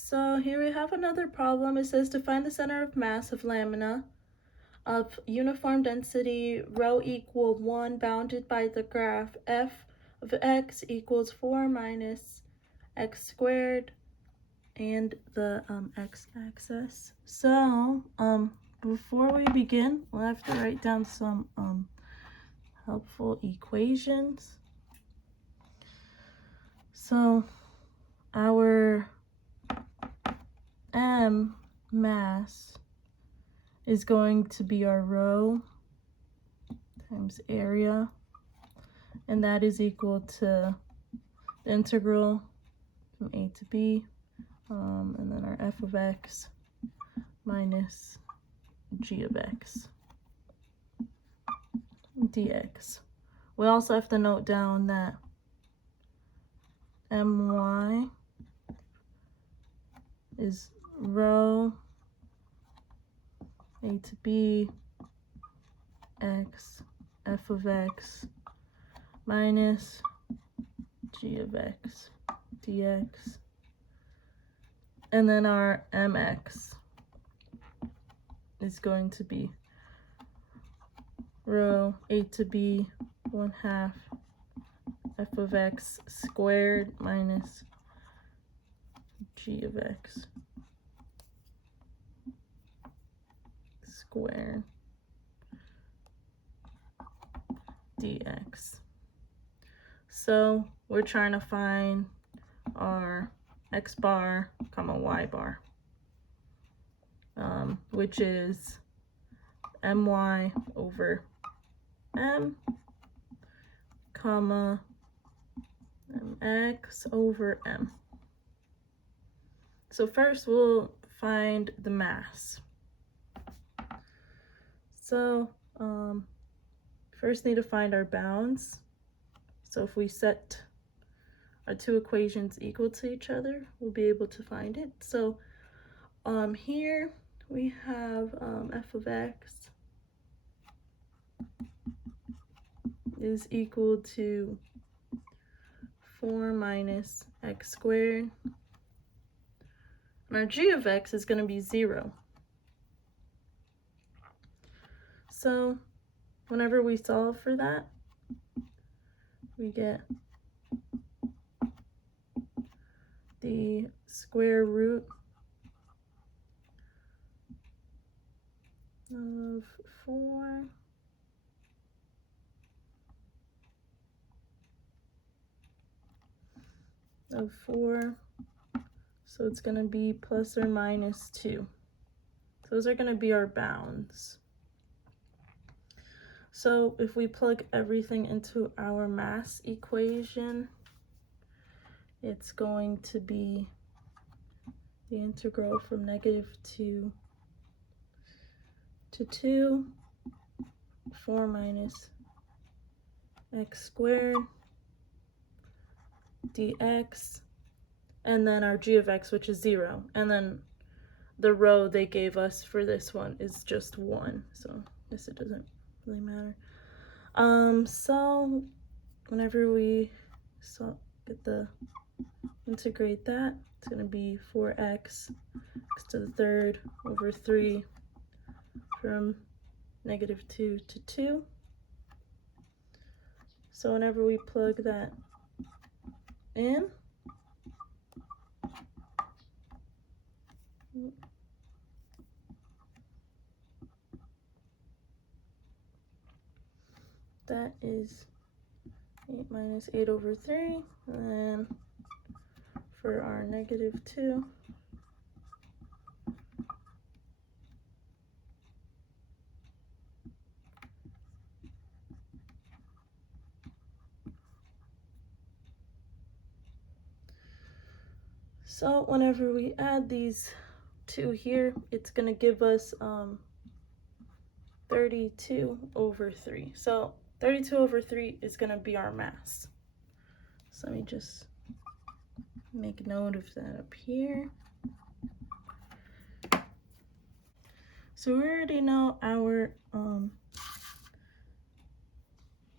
So here we have another problem. It says to find the center of mass of lamina of uniform density rho equal 1 bounded by the graph f of x equals 4 minus x squared and the x-axis. So before we begin, we'll have to write down some helpful equations. So our m mass is going to be our rho times area, and that is equal to the integral from a to b, and then our f of x minus g of x dx. We also have to note down that my is rho a to b x f of x minus g of x dx, and then our mx is going to be rho a to b 1/2 f of x squared minus g of x squared dx. So we're trying to find our x bar comma y bar, which is my over m comma mx over m. So first we'll find the mass. So first need to find our bounds. So if we set our two equations equal to each other, we'll be able to find it. So here we have f of x is equal to 4 minus x squared. And our g of x is going to be 0. So whenever we solve for that, we get the square root of 4 of 4. So it's going to be plus or minus 2. Those are going to be our bounds. So if we plug everything into our mass equation, it's going to be the integral from -2 to 2, 4 minus x squared dx, and then our g of x, which is 0, and then the rho they gave us for this one is just 1, so I guess it doesn't really matter. So whenever we integrate that, it's going to be 4x to the third over 3 from -2 to 2. So whenever we plug that in, that is 8 minus 8 over 3, and then for our -2, so whenever we add these two here, it's going to give us 32 over 3. So 32 over 3 is going to be our mass. So let me just make note of that up here. So we already know our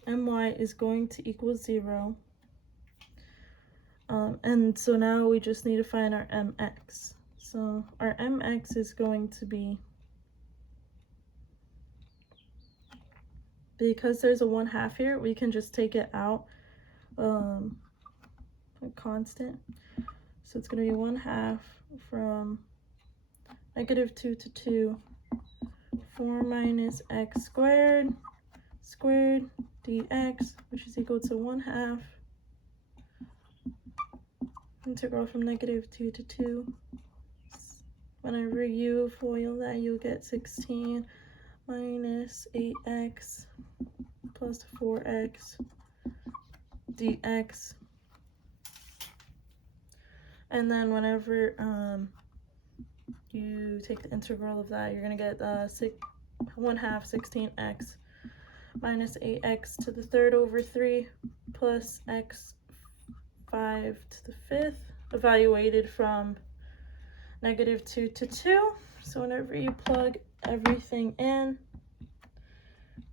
my is going to equal 0. And so now we just need to find our mx. So our mx is going to be, because there's a 1/2 here, we can just take it out, a constant. So it's going to be 1/2 from -2 to 2, 4 minus x squared dx, which is equal to 1/2 integral from -2 to 2. Whenever you FOIL that, you'll get 16 minus 8x plus 4x dx. And then whenever you take the integral of that, you're going to get 1/2 16x minus 8x to the 3rd over 3 plus x 5 to the 5th, evaluated from -2 to 2. So whenever you plug everything in,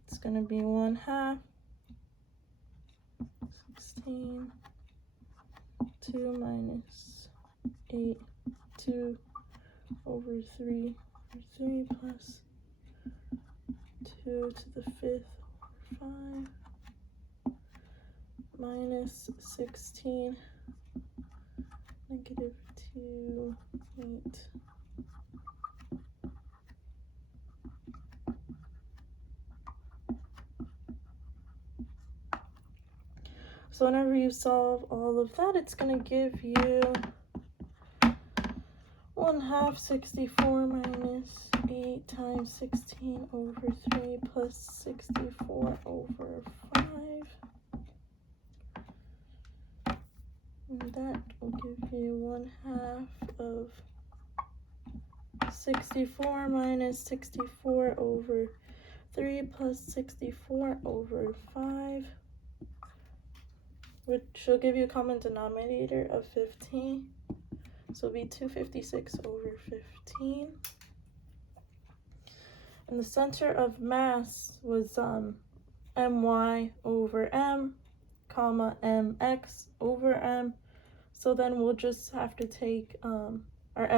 it's going to be 1/2 16 2 minus 8 2 over 3 plus 2 to the 5th over 5 minus 16 -2 8. So whenever you solve all of that, it's going to give you 1/2 64 minus 8 times 16 over 3 plus 64 over 5. And that will give you 1/2 of 64 minus 64 over 3 plus 64 over 5, which will give you a common denominator of 15. So it'll be 256 over 15. And the center of mass was my over m, comma mx over m. So then we'll just have to take our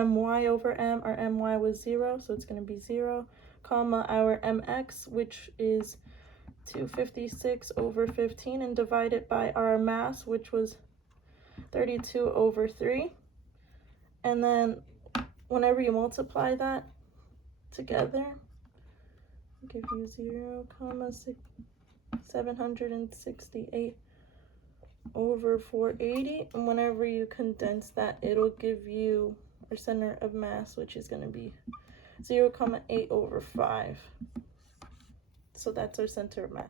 my over m. Our my was 0, so it's going to be 0, comma our mx, which is 256 over 15, and divide it by our mass, which was 32 over 3. And then whenever you multiply that together, it'll give you 0, 768 over 480. And whenever you condense that, it'll give you our center of mass, which is going to be 0, 8 over 5. So that's our center of mass.